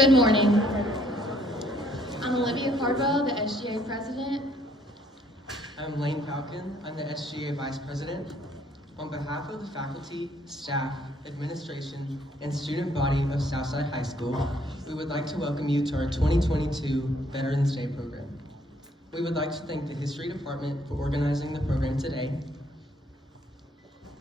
Good morning. I'm Olivia Cardwell, the SGA President. I'm Lane Falcon. I'm the SGA Vice President. On behalf of the faculty, staff, administration, and student body of Southside High School, we would like to welcome you to our 2022 Veterans Day program. We would like to thank the History Department for organizing the program today.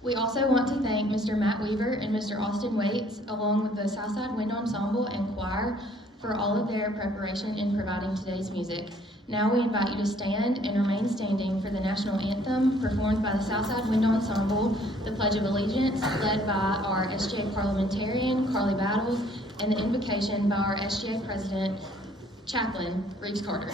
We also want to thank Mr. Matt Weaver and Mr. Austin Waits, along with the Southside Wind Ensemble and Choir, for all of their preparation in providing today's music. Now we invite you to stand and remain standing for the national anthem performed by the Southside Wind Ensemble, the Pledge of Allegiance, led by our SGA parliamentarian, Carly Battles, and the invocation by our SGA President, Chaplain Reeves Carter.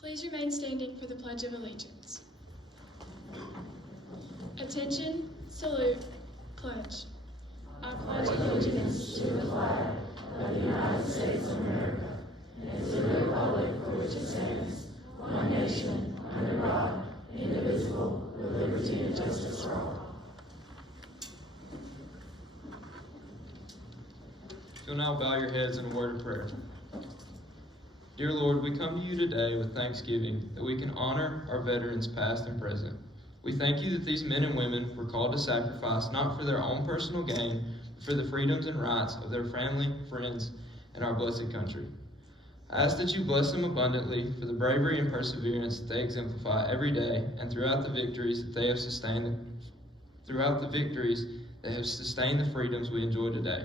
Please remain standing for the Pledge of Allegiance. Attention, salute, pledge. I pledge allegiance to the flag of the United States of America and to the republic for which it stands, one nation, under God, indivisible, with liberty and justice for all. You'll now bow your heads in a word of prayer. Dear Lord, we come to you today with thanksgiving that we can honor our veterans past and present. We thank you that these men and women were called to sacrifice not for their own personal gain, but for the freedoms and rights of their family, friends, and our blessed country. I ask that you bless them abundantly for the bravery and perseverance that they exemplify every day and throughout the victories that have sustained the freedoms we enjoy today.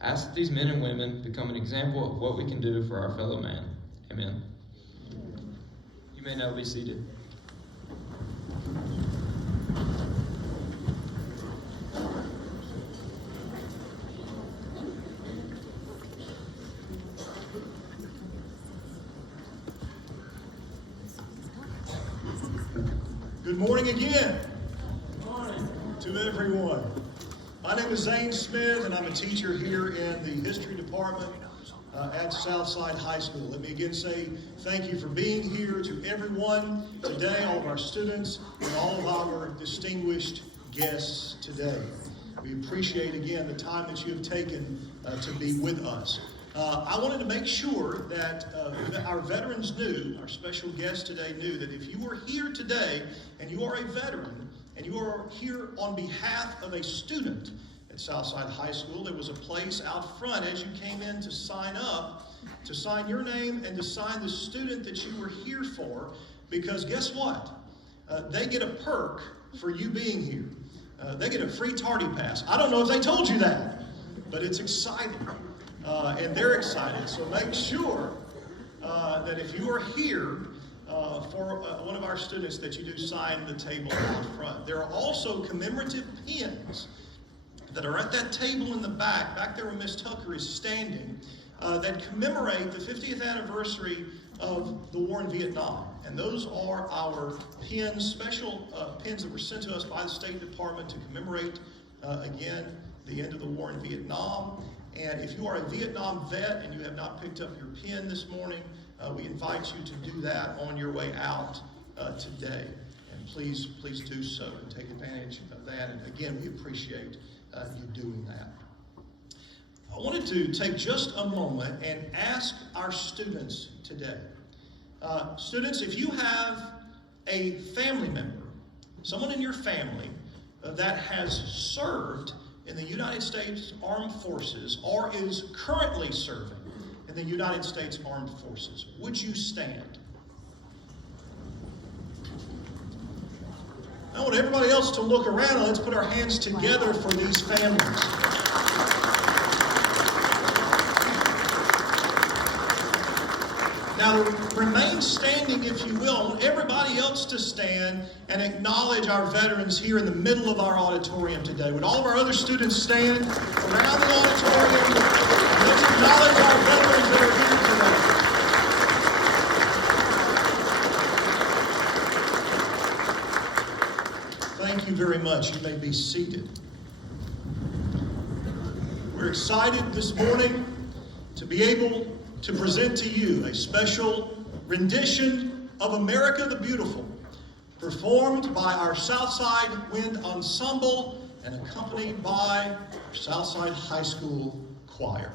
I ask that these men and women become an example of what we can do for our fellow man. Amen. You may now be seated. Good morning again. Good morning to everyone. My name is Zane Smith, and I'm a teacher here in the History Department at Southside High School. Let me again say thank you for being here to everyone today, all of our students, and all of our distinguished guests today. We appreciate, again, the time that you have taken to be with us. I wanted to make sure that our veterans knew, our special guests today knew, that if you were here today and you are a veteran and you are here on behalf of a student at Southside High School, there was a place out front as you came in to sign up, to sign your name and to sign the student that you were here for, because guess what? They get a perk for you being here. They get a free tardy pass. I don't know if they told you that, but it's exciting. And they're excited, so make sure that if you are here for one of our students that you do sign the table out front. There are also commemorative pins that are at that table in the back there where Miss Tucker is standing, that commemorate the 50th anniversary of the war in Vietnam. And those are our pins, special pins that were sent to us by the State Department to commemorate, again, the end of the war in Vietnam. And if you are a Vietnam vet and you have not picked up your pin this morning, we invite you to do that on your way out today. And please do so and take advantage of that. And again, we appreciate you doing that. I wanted to take just a moment and ask our students today. Students, if you have a family member, someone in your family that has served in the United States Armed Forces or is currently serving in the United States Armed Forces, would you stand? I want everybody else to look around and let's put our hands together for these families. Now, remain standing, if you will. I want everybody else to stand and acknowledge our veterans here in the middle of our auditorium today. Would all of our other students stand around the auditorium? Let's acknowledge our veterans that are here today. Thank you very much. You may be seated. We're excited this morning to be able to present to you a special rendition of America the Beautiful, performed by our Southside Wind Ensemble and accompanied by our Southside High School Choir.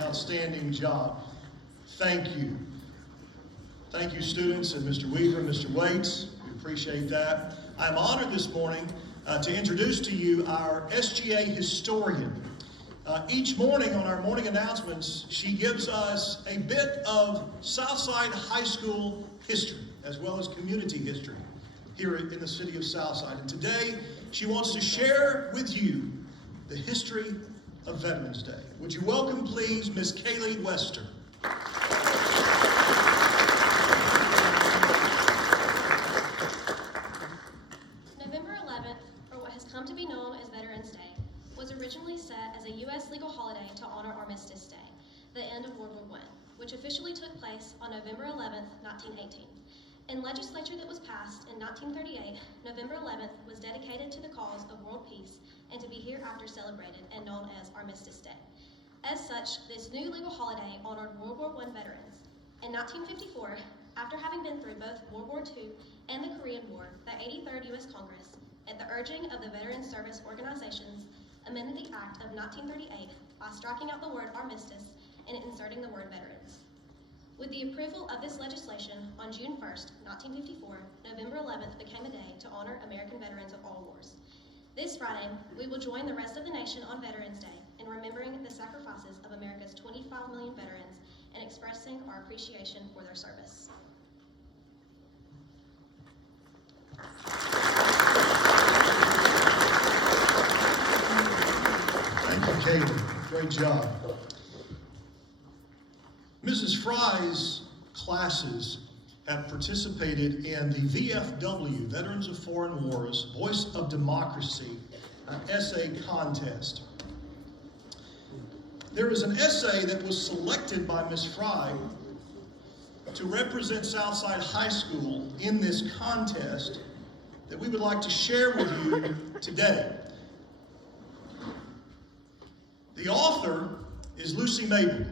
Outstanding job. Thank you. Thank you, students, and Mr. Weaver and Mr. Waits. We appreciate that. I'm honored this morning to introduce to you our SGA historian. Each morning on our morning announcements, she gives us a bit of Southside High School history, as well as community history here in the city of Southside. And today, she wants to share with you the history of Veterans Day. Would you welcome, please, Miss Kaylee Wester. November 11th, or what has come to be known as Veterans Day, was originally set as a U.S. legal holiday to honor Armistice Day, the end of World War I, which officially took place on November 11th, 1918. In legislature that was passed in 1938, November 11th was dedicated to the cause of world peace and to be hereafter celebrated and known as Armistice Day. As such, this new legal holiday honored World War I veterans. In 1954, after having been through both World War II and the Korean War, the 83rd U.S. Congress, at the urging of the veteran service organizations, amended the Act of 1938 by striking out the word armistice and inserting the word veterans. With the approval of this legislation on June 1st, 1954, November 11th became a day to honor American veterans of all wars. This Friday, we will join the rest of the nation on Veterans Day in remembering the sacrifices of America's 25 million veterans and expressing our appreciation for their service. Thank you, Katie. Great job. Mrs. Fry's classes have participated in the VFW, Veterans of Foreign Wars, Voice of Democracy essay contest. There is an essay that was selected by Ms. Fry to represent Southside High School in this contest that we would like to share with you today. The author is Lucy Mabry.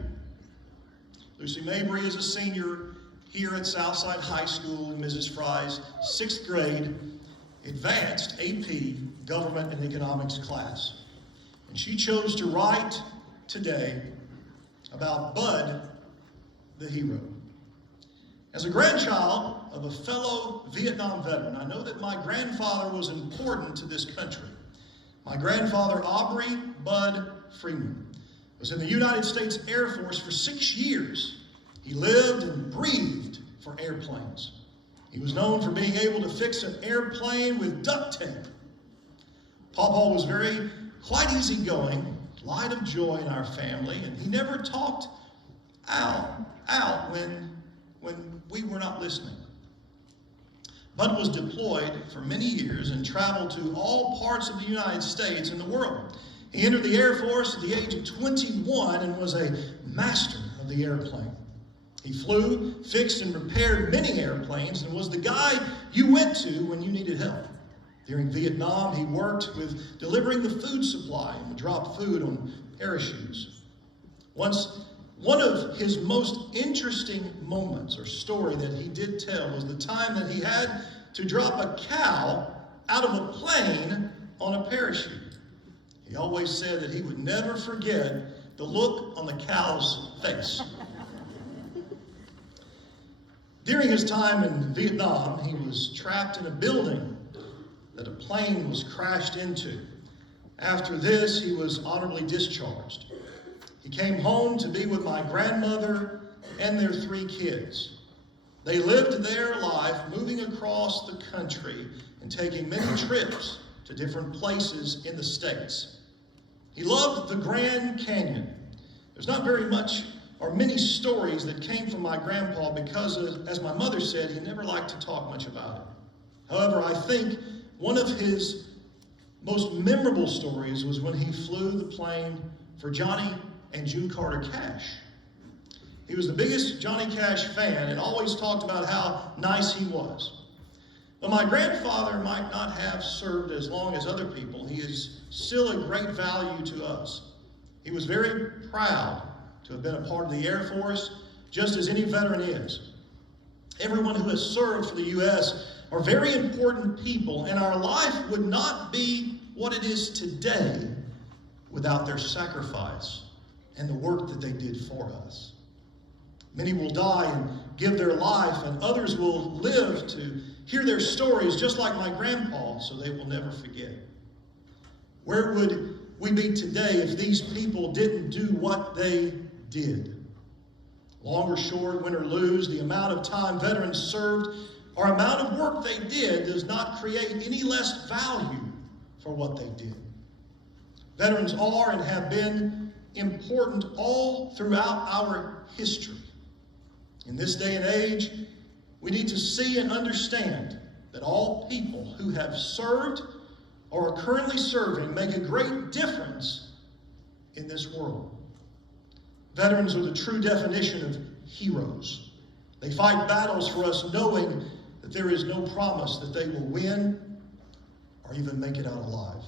Lucy Mabry is a senior here at Southside High School in Mrs. Fry's 6th grade advanced AP Government and Economics class. And she chose to write today about Bud, the hero. As a grandchild of a fellow Vietnam veteran, I know that my grandfather was important to this country. My grandfather, Aubrey Bud Freeman, was in the United States Air Force for 6 years. He lived and breathed for airplanes. He was known for being able to fix an airplane with duct tape. Pawpaw was quite easygoing, light of joy in our family, and he never talked out when we were not listening. Bud was deployed for many years and traveled to all parts of the United States and the world. He entered the Air Force at the age of 21 and was a master of the airplane. He flew, fixed, and repaired many airplanes and was the guy you went to when you needed help. During Vietnam, he worked with delivering the food supply and would drop food on parachutes. Once, one of his most interesting moments or story that he did tell was the time that he had to drop a cow out of a plane on a parachute. He always said that he would never forget the look on the cow's face. During his time in Vietnam, he was trapped in a building that a plane was crashed into. After this, he was honorably discharged. He came home to be with my grandmother and their 3 kids. They lived their life moving across the country and taking many trips to different places in the States. He loved the Grand Canyon. There's not very much or many stories that came from my grandpa because, as my mother said, he never liked to talk much about it. However, I think one of his most memorable stories was when he flew the plane for Johnny and June Carter Cash. He was the biggest Johnny Cash fan and always talked about how nice he was. But my grandfather might not have served as long as other people. He is still a great value to us. He was very proud to have been a part of the Air Force, just as any veteran is. Everyone who has served for the U.S. are very important people, and our life would not be what it is today without their sacrifice and the work that they did for us. Many will die and give their life, and others will live to hear their stories just like my grandpa, so they will never forget. Where would we be today if these people didn't do what they did? Long or short, win or lose, the amount of time veterans served or amount of work they did does not create any less value for what they did. Veterans are and have been important all throughout our history. In this day and age, we need to see and understand that all people who have served or are currently serving make a great difference in this world. Veterans are the true definition of heroes. They fight battles for us knowing that there is no promise that they will win or even make it out alive.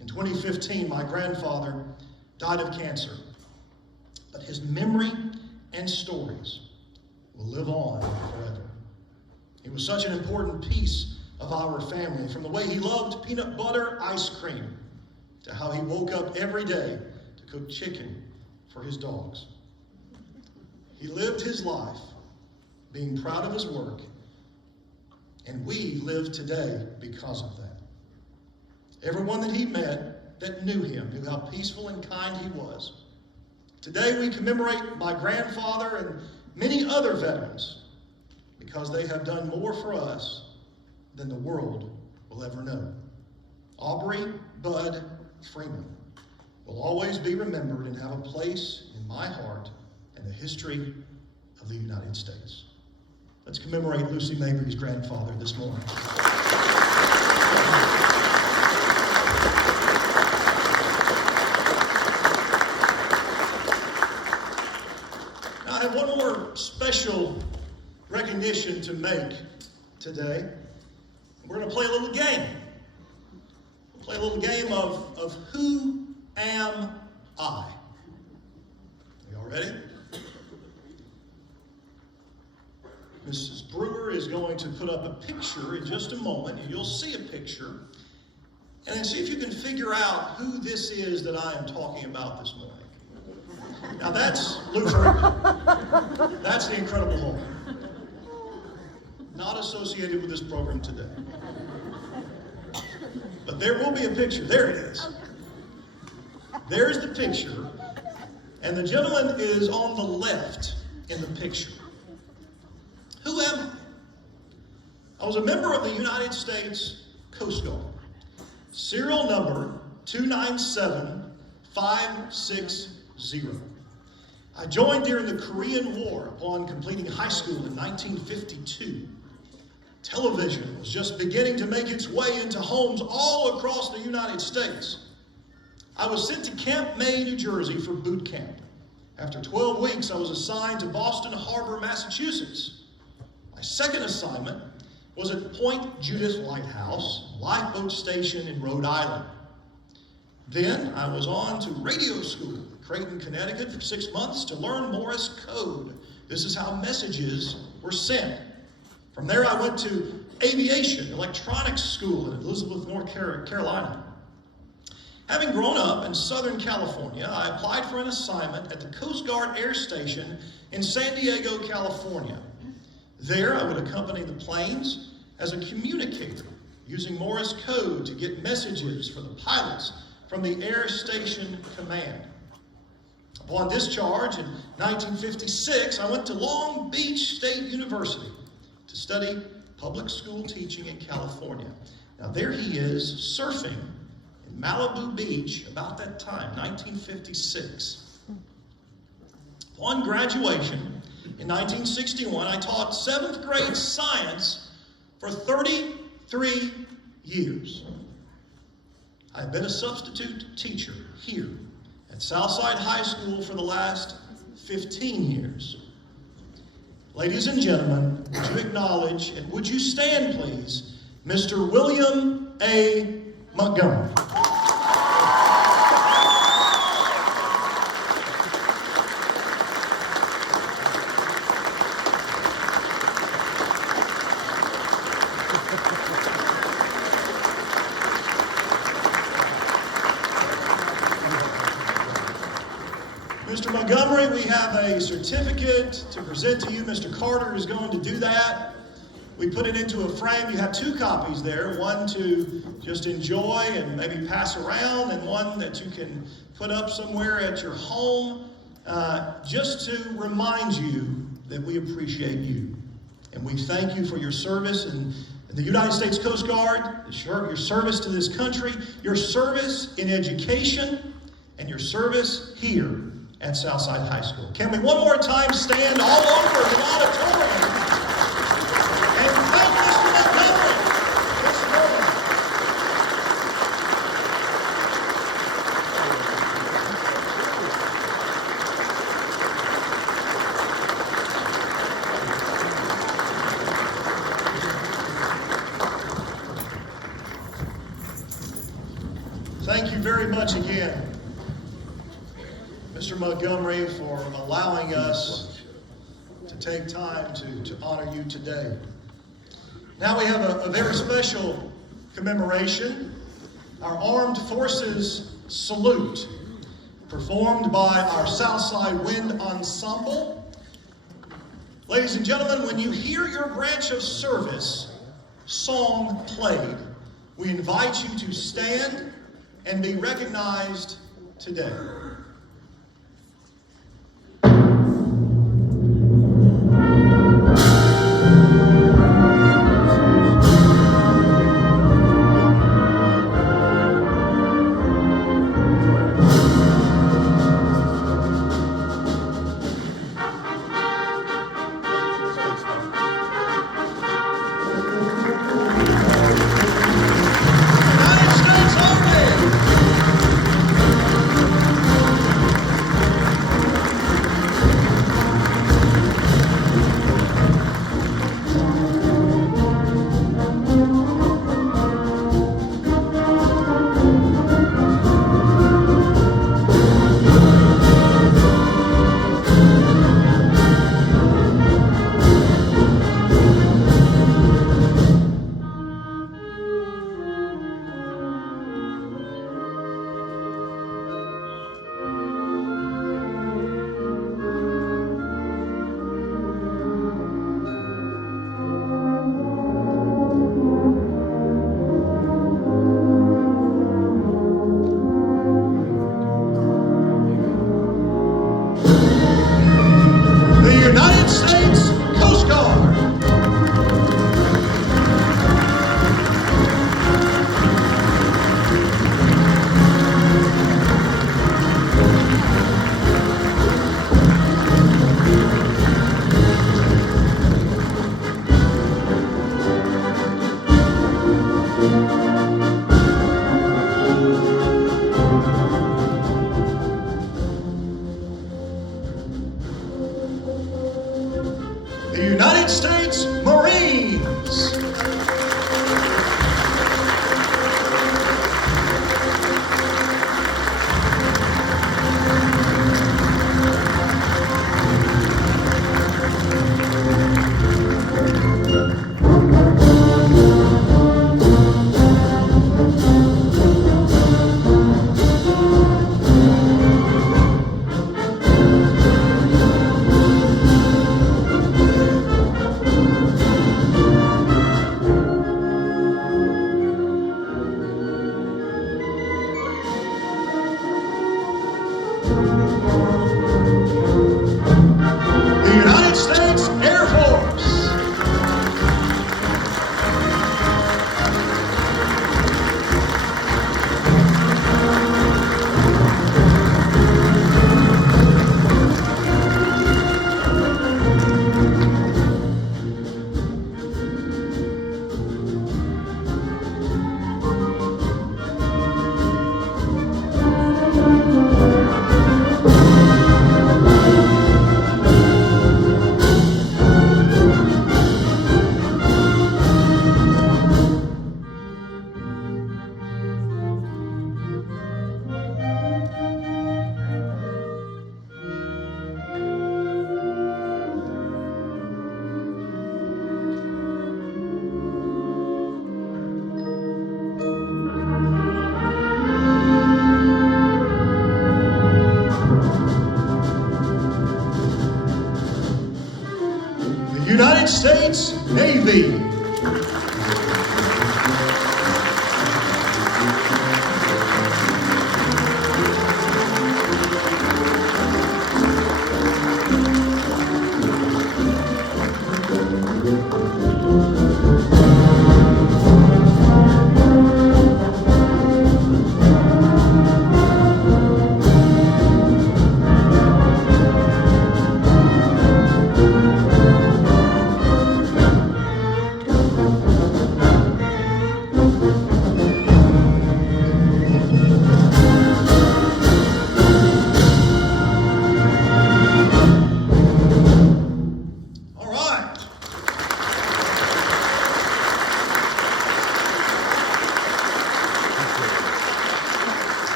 In 2015, my grandfather died of cancer, but his memory and stories will live on forever. He was such an important piece of our family, from the way he loved peanut butter ice cream to how he woke up every day to cook chicken for his dogs. He lived his life being proud of his work, and we live today because of that. Everyone that he met that knew him knew how peaceful and kind he was. Today we commemorate my grandfather and many other veterans because they have done more for us than the world will ever know. Aubrey Bud Freeman will always be remembered and have a place in my heart and the history of the United States. Let's commemorate Lucy Mabry's grandfather this morning. Now I have one more special recognition to make today. We're going to play a little game. We'll play a little game of Who Am I? Y'all ready? Mrs. Brewer is going to put up a picture in just a moment, and you'll see a picture. And then see if you can figure out who this is that I am talking about this morning. Now that's Lou Freeman. That's the Incredible Hulk. Not associated with this program today. But there will be a picture. There it is. There's the picture. And the gentleman is on the left in the picture. Who am I? I was a member of the United States Coast Guard. Serial number 297560. I joined during the Korean War upon completing high school in 1952. Television was just beginning to make its way into homes all across the United States. I was sent to Camp May, New Jersey for boot camp. After 12 weeks, I was assigned to Boston Harbor, Massachusetts. My second assignment was at Point Judith Lighthouse, lifeboat station in Rhode Island. Then I was on to radio school in Creighton, Connecticut for 6 months to learn Morse code. This is how messages were sent. From there I went to aviation, electronics school in Elizabeth, North Carolina. Having grown up in Southern California, I applied for an assignment at the Coast Guard Air Station in San Diego, California. There, I would accompany the planes as a communicator, using Morse code to get messages for the pilots from the Air Station Command. Upon discharge in 1956, I went to Long Beach State University to study public school teaching in California. Now there he is surfing in Malibu Beach about that time, 1956. Upon graduation, in 1961, I taught 7th grade science for 33 years. I've been a substitute teacher here at Southside High School for the last 15 years. Ladies and gentlemen, would you acknowledge, and would you stand, please, Mr. William A. Montgomery. Mr. Montgomery, we have a certificate to present to you. Mr. Carter is going to do that. We put it into a frame. You have 2 copies there, one to just enjoy and maybe pass around, and one that you can put up somewhere at your home, just to remind you that we appreciate you. And we thank you for your service in the United States Coast Guard, your service to this country, your service in education, and your service here at Southside High School. Can we one more time stand all over the auditorium and thank Mr. Montgomery this morning? Thank you very much again, Mr. Montgomery, for allowing us to take time to honor you today. Now we have a very special commemoration, our Armed Forces Salute, performed by our Southside Wind Ensemble. Ladies and gentlemen, when you hear your branch of service song played, we invite you to stand and be recognized today. The United States Marines. The United States Air Force. United States Navy.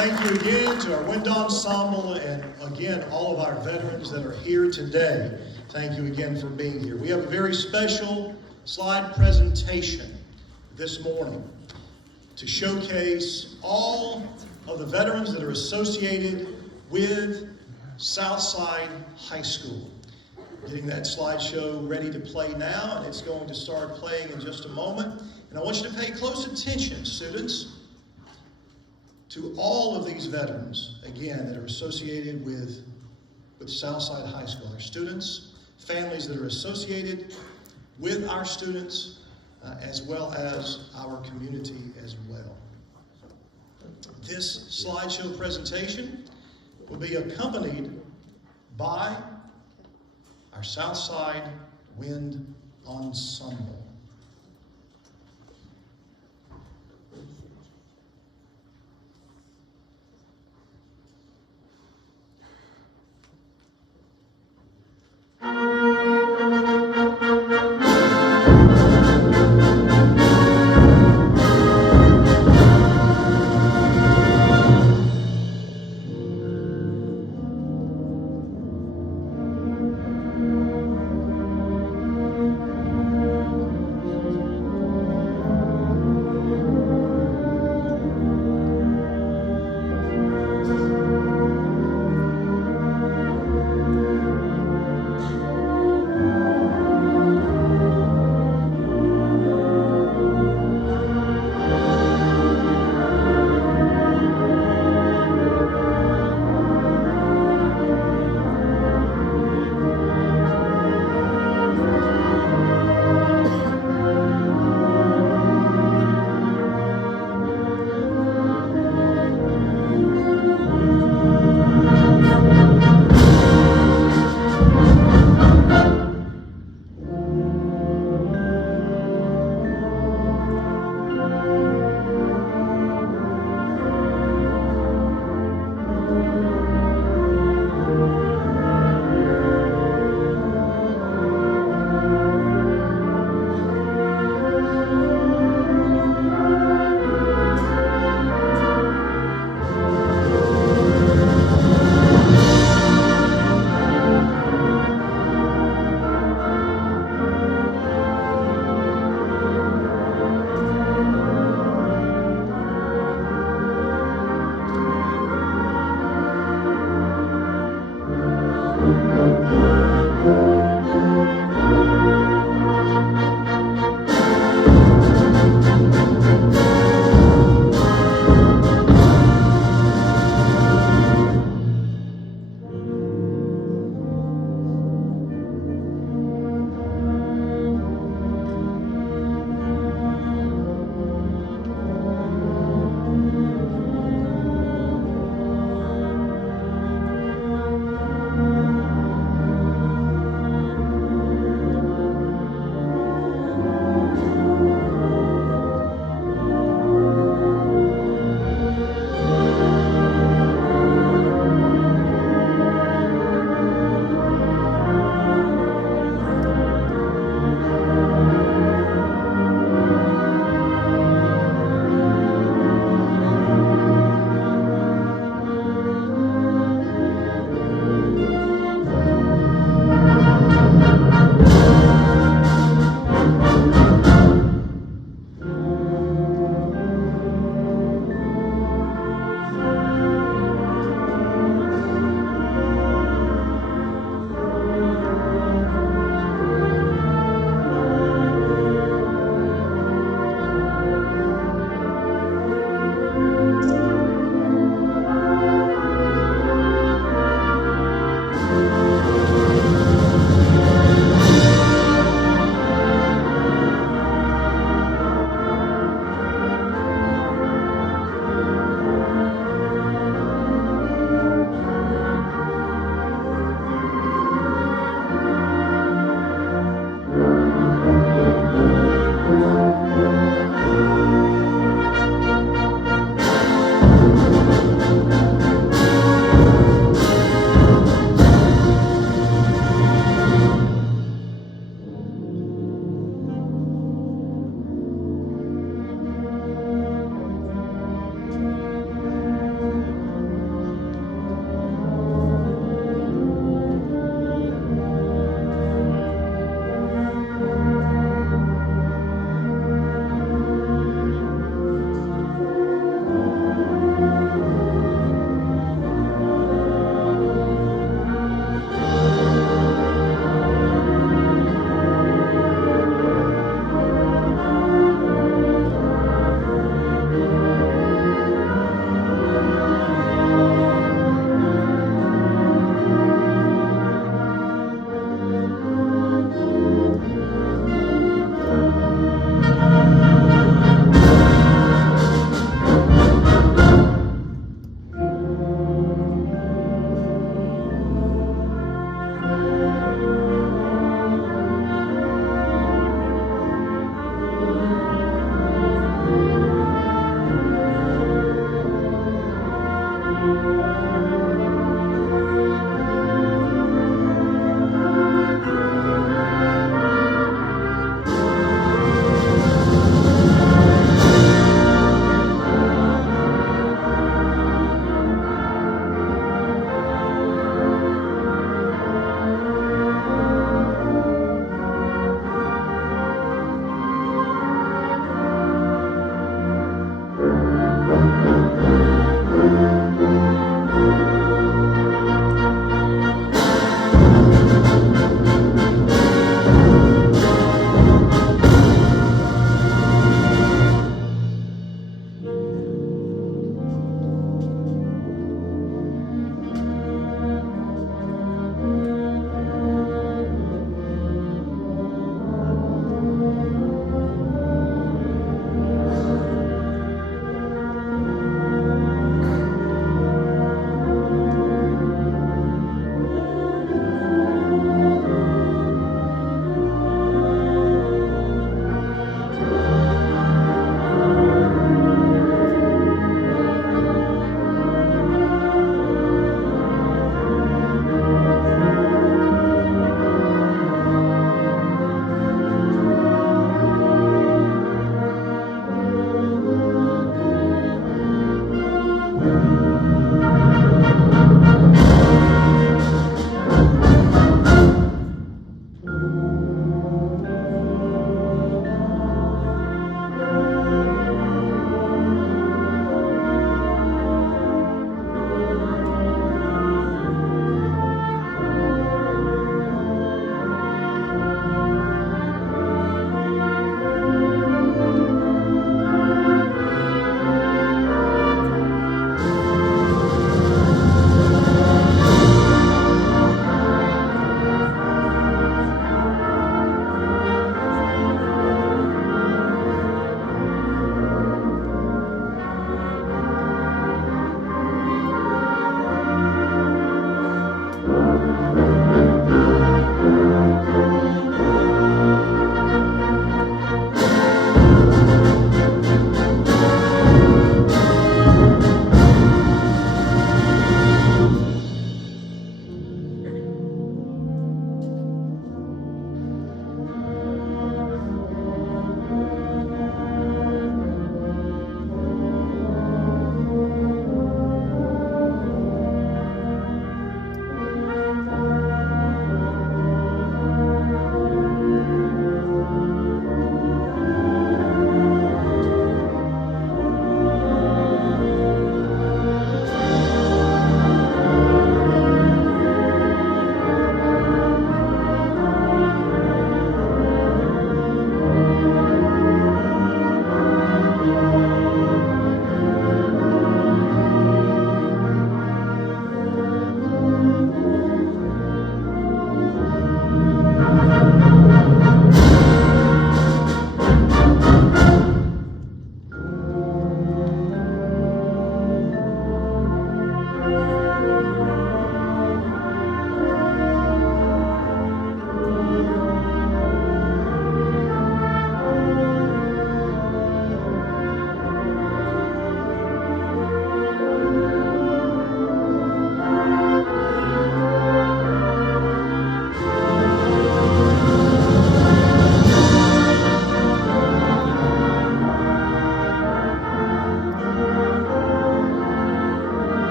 Thank you again to our wind ensemble and again all of our veterans that are here today. Thank you again for being here. We have a very special slide presentation this morning to showcase all of the veterans that are associated with Southside High School. getting that slideshow ready to play now, and it's going to start playing in just a moment. And I want you to pay close attention, students, to all of these veterans, again, that are associated with Southside High School. Our students, families that are associated with our students, as well as our community as well. This slideshow presentation will be accompanied by our Southside Wind Ensemble.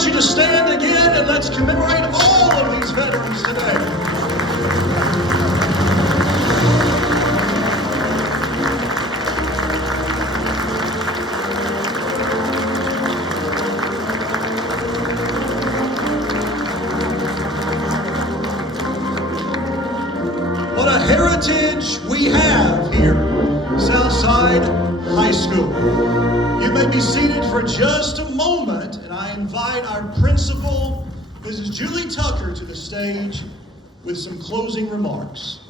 invite you to stand again and let's commemorate all of these veterans today. What a heritage we have here, Southside High School. You may be seated for just a moment, and I invite our principal, Mrs. Julie Tucker, to the stage with some closing remarks.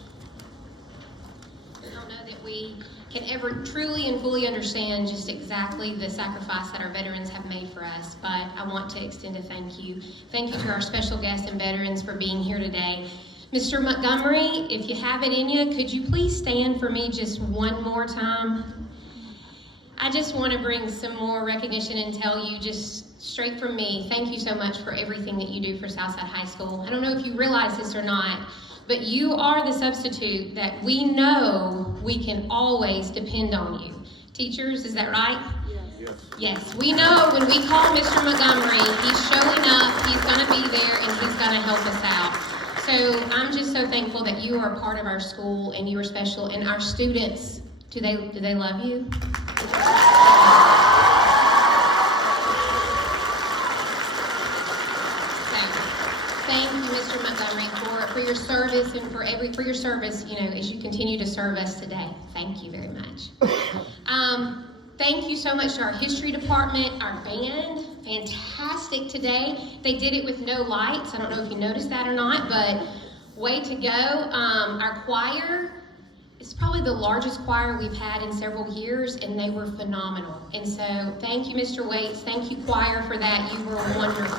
I don't know that we can ever truly and fully understand just exactly the sacrifice that our veterans have made for us, but I want to extend a thank you. Thank you to our special guests and veterans for being here today. Mr. Montgomery, if you have it in you, could you please stand for me just one more time? I just want to bring some more recognition and tell you just straight from me, thank you so much for everything that you do for Southside High School. I don't know if you realize this or not, but you are the substitute that we know we can always depend on you. Teachers, is that right? Yes. Yes, we know when we call Mr. Montgomery, he's showing up, he's going to be there, and he's going to help us out. So I'm just so thankful that you are a part of our school and you are special. And our students, do they love you? Thank you, Mr. Montgomery, for your service and for your service, as you continue to serve us today. Thank you very much. Thank you so much to our history department, our band, fantastic today. They did it with no lights. I don't know if you noticed that or not, but way to go. Our choir is probably the largest choir we've had in several years, and they were phenomenal. And so thank you, Mr. Waits. Thank you, choir, for that. You were wonderful.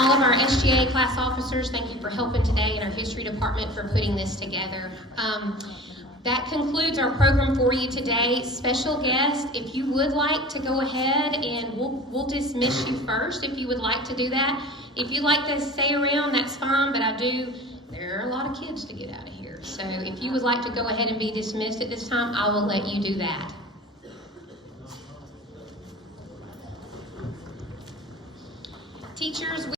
All of our SGA class officers, thank you for helping today, and our history department for putting this together. That concludes our program for you today. Special guest, if you would like to go ahead, and we'll dismiss you first if you would like to do that. If you'd like to stay around, that's fine, but there are a lot of kids to get out of here. So if you would like to go ahead and be dismissed at this time, I will let you do that. Teachers,